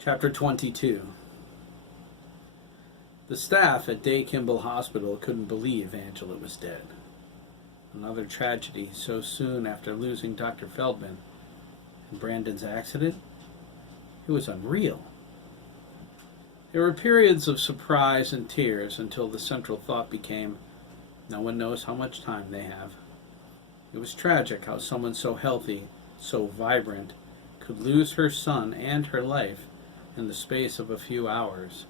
Chapter 22. The staff at Day Kimball Hospital couldn't believe Angela was dead. Another tragedy so soon after losing Dr. Feldman and Brandon's accident? It was unreal. There were periods of surprise and tears until the central thought became, no one knows how much time they have. It was tragic how someone so healthy, so vibrant, could lose her son and her life in the space of a few hours.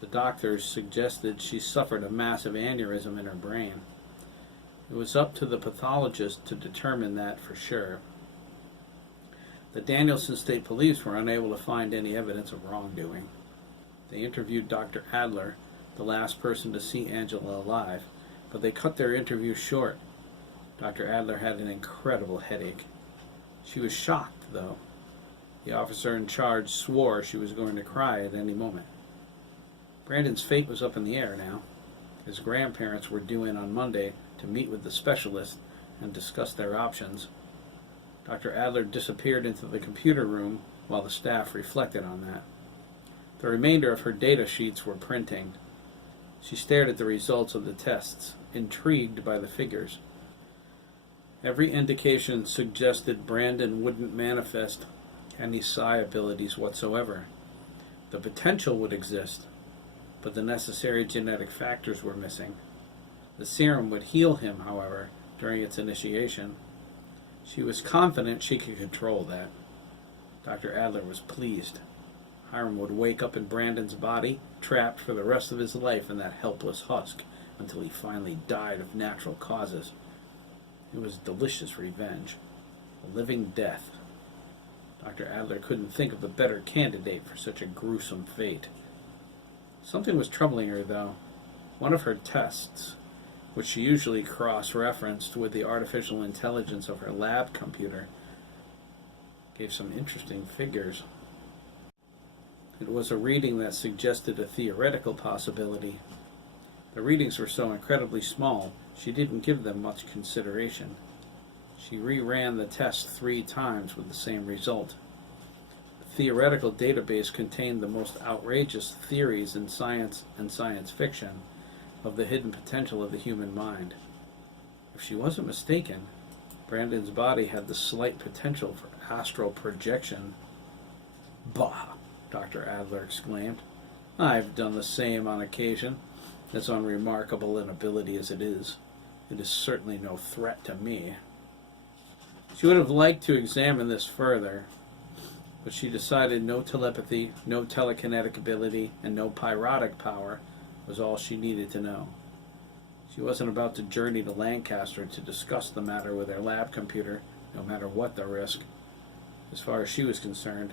The doctors suggested she suffered a massive aneurysm in her brain. It was up to the pathologist to determine that for sure. The Danielson State Police were unable to find any evidence of wrongdoing. They interviewed Dr. Adler, the last person to see Angela alive, but they cut their interview short. Dr. Adler had an incredible headache. She was shocked, though. The officer in charge swore she was going to cry at any moment. Brandon's fate was up in the air now. His grandparents were due in on Monday to meet with the specialist and discuss their options. Dr. Adler disappeared into the computer room while the staff reflected on that. The remainder of her data sheets were printing. She stared at the results of the tests, intrigued by the figures. Every indication suggested Brandon wouldn't manifest any psi abilities whatsoever. The potential would exist, but the necessary genetic factors were missing. The serum would heal him, however, during its initiation. She was confident she could control that. Dr. Adler was pleased. Hiram would wake up in Brandon's body, trapped for the rest of his life in that helpless husk, until he finally died of natural causes. It was delicious revenge, a living death. Dr. Adler couldn't think of a better candidate for such a gruesome fate. Something was troubling her, though. One of her tests, which she usually cross-referenced with the artificial intelligence of her lab computer, gave some interesting figures. It was a reading that suggested a theoretical possibility. The readings were so incredibly small, she didn't give them much consideration. She reran the test 3 times with the same result. The theoretical database contained the most outrageous theories in science and science fiction of the hidden potential of the human mind. If she wasn't mistaken, Brandon's body had the slight potential for astral projection. Bah! Dr. Adler exclaimed. I've done the same on occasion. As unremarkable an ability as it is certainly no threat to me. She would have liked to examine this further, but she decided no telepathy, no telekinetic ability, and no pyrotic power was all she needed to know. She wasn't about to journey to Lancaster to discuss the matter with her lab computer, no matter what the risk. As far as she was concerned,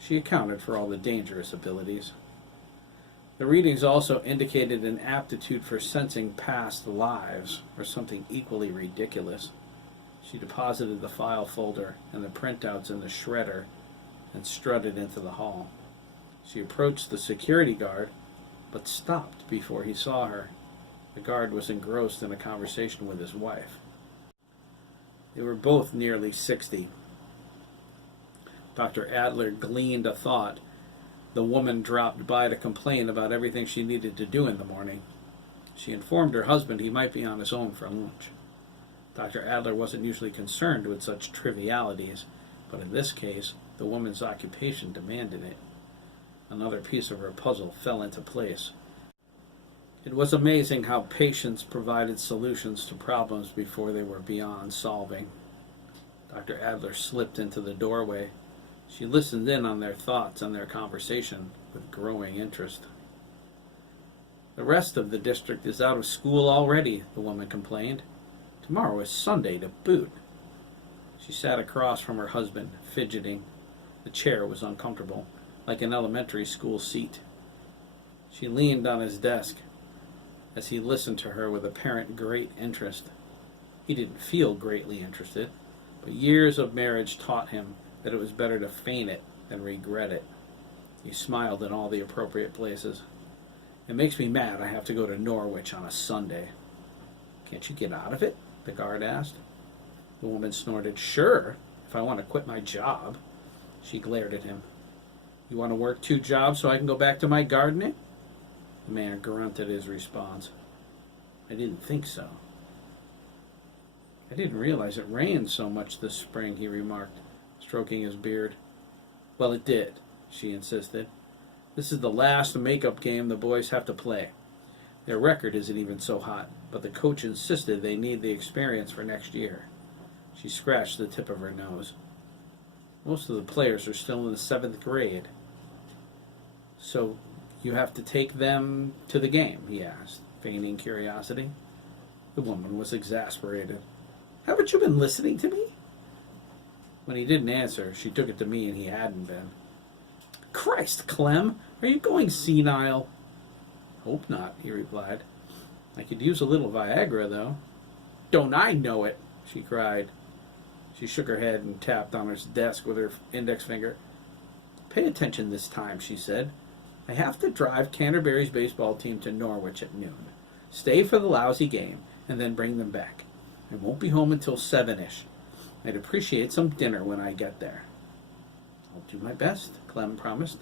she accounted for all the dangerous abilities. The readings also indicated an aptitude for sensing past lives, or something equally ridiculous. She deposited the file folder and the printouts in the shredder and strutted into the hall. She approached the security guard, but stopped before he saw her. The guard was engrossed in a conversation with his wife. They were both nearly 60. Dr. Adler gleaned a thought. The woman dropped by to complain about everything she needed to do in the morning. She informed her husband he might be on his own for lunch. Dr. Adler wasn't usually concerned with such trivialities, but in this case, the woman's occupation demanded it. Another piece of her puzzle fell into place. It was amazing how patients provided solutions to problems before they were beyond solving. Dr. Adler slipped into the doorway. She listened in on their thoughts and their conversation with growing interest. The rest of the district is out of school already, the woman complained. Tomorrow is Sunday to boot. She sat across from her husband, fidgeting. The chair was uncomfortable, like an elementary school seat. She leaned on his desk as he listened to her with apparent great interest. He didn't feel greatly interested, but years of marriage taught him that it was better to feign it than regret it. He smiled in all the appropriate places. It makes me mad I have to go to Norwich on a Sunday. Can't you get out of it? The guard asked. The woman snorted. Sure, if I want to quit my job. She glared at him. You want to work 2 jobs so I can go back to my gardening? The man grunted his response. I didn't think so. I didn't realize it rained so much this spring, he remarked, stroking his beard. Well, it did, she insisted. This is the last makeup game the boys have to play. Their record isn't even so hot, but the coach insisted they need the experience for next year. She scratched the tip of her nose. Most of the players are still in the 7th grade. So you have to take them to the game, he asked, feigning curiosity. The woman was exasperated. Haven't you been listening to me? When he didn't answer, she took it to mean he hadn't been. Christ, Clem, are you going senile? Hope not, he replied. I could use a little Viagra, though. Don't I know it, she cried. She shook her head and tapped on her desk with her index finger. Pay attention this time, she said. I have to drive Canterbury's baseball team to Norwich at noon. Stay for the lousy game, and then bring them back. I won't be home until 7-ish. I'd appreciate some dinner when I get there. I'll do my best, Clem promised.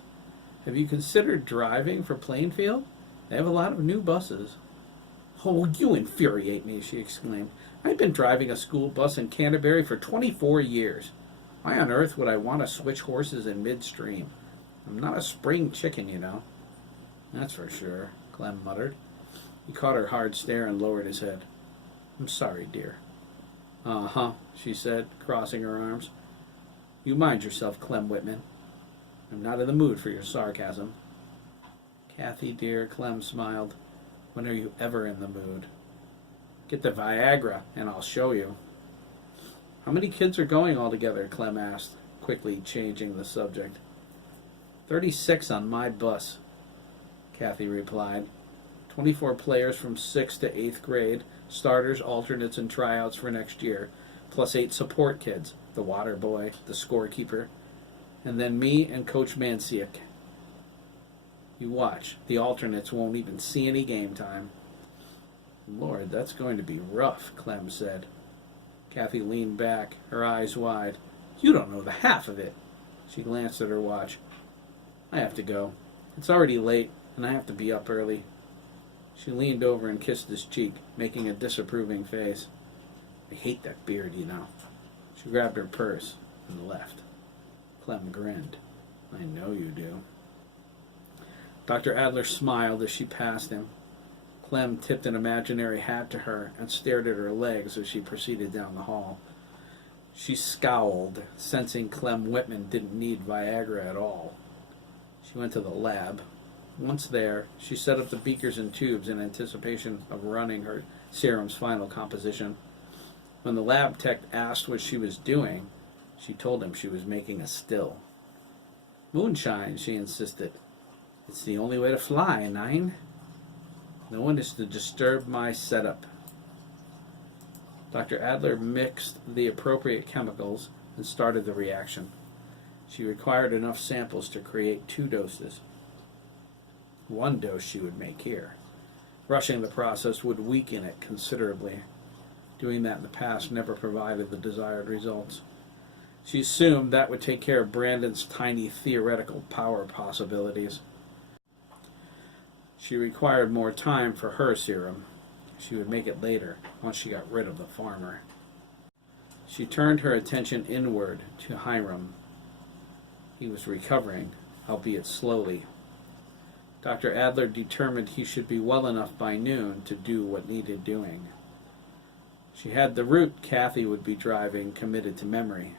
Have you considered driving for Plainfield? They have a lot of new buses. Oh, you infuriate me, she exclaimed. I've been driving a school bus in Canterbury for 24 years. Why on earth would I want to switch horses in midstream? I'm not a spring chicken, you know. That's for sure, Clem muttered. He caught her hard stare and lowered his head. I'm sorry, dear. Uh-huh, she said, crossing her arms. You mind yourself, Clem Whitman. I'm not in the mood for your sarcasm. Kathy, dear, Clem smiled. When are you ever in the mood? Get the Viagra, and I'll show you. How many kids are going altogether? Clem asked, quickly changing the subject. 36 on my bus, Kathy replied. 24 players from 6th to 8th grade, starters, alternates, and tryouts for next year, plus 8 support kids, the water boy, the scorekeeper, and then me and Coach Mansiak. You watch, the alternates won't even see any game time. Lord, that's going to be rough, Clem said. Kathy leaned back, her eyes wide. You don't know the half of it. She glanced at her watch. I have to go. It's already late, and I have to be up early. She leaned over and kissed his cheek, making a disapproving face. I hate that beard, you know. She grabbed her purse and left. Clem grinned. I know you do. Dr. Adler smiled as she passed him. Clem tipped an imaginary hat to her and stared at her legs as she proceeded down the hall. She scowled, sensing Clem Whitman didn't need Viagra at all. She went to the lab. Once there, she set up the beakers and tubes in anticipation of running her serum's final composition. When the lab tech asked what she was doing, she told him she was making a still. Moonshine, she insisted. It's the only way to fly, Nine. No one is to disturb my setup. Dr. Adler mixed the appropriate chemicals and started the reaction. She required enough samples to create 2 doses. 1 dose she would make here. Rushing the process would weaken it considerably. Doing that in the past never provided the desired results. She assumed that would take care of Brandon's tiny theoretical power possibilities. She required more time for her serum. She would make it later, once she got rid of the farmer. She turned her attention inward to Hiram. He was recovering, albeit slowly. Dr. Adler determined he should be well enough by noon to do what needed doing. She had the route Kathy would be driving committed to memory.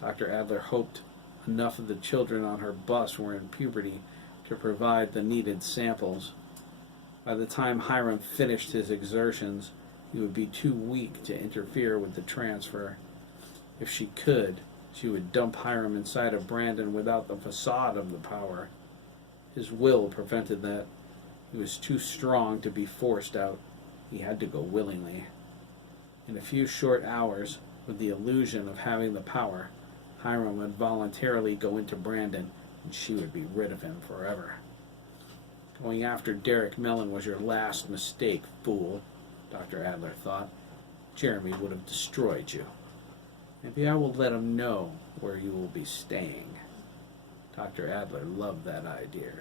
Dr. Adler hoped enough of the children on her bus were in puberty to provide the needed samples. By the time Hiram finished his exertions, he would be too weak to interfere with the transfer. If she could, she would dump Hiram inside of Brandon without the facade of the power. His will prevented that. He was too strong to be forced out. He had to go willingly. In a few short hours, with the illusion of having the power, Hiram would voluntarily go into Brandon, and she would be rid of him forever. Going after Derek Mellon was your last mistake, fool, Dr. Adler thought. Jeremy would have destroyed you. Maybe I will let him know where you will be staying. Dr. Adler loved that idea.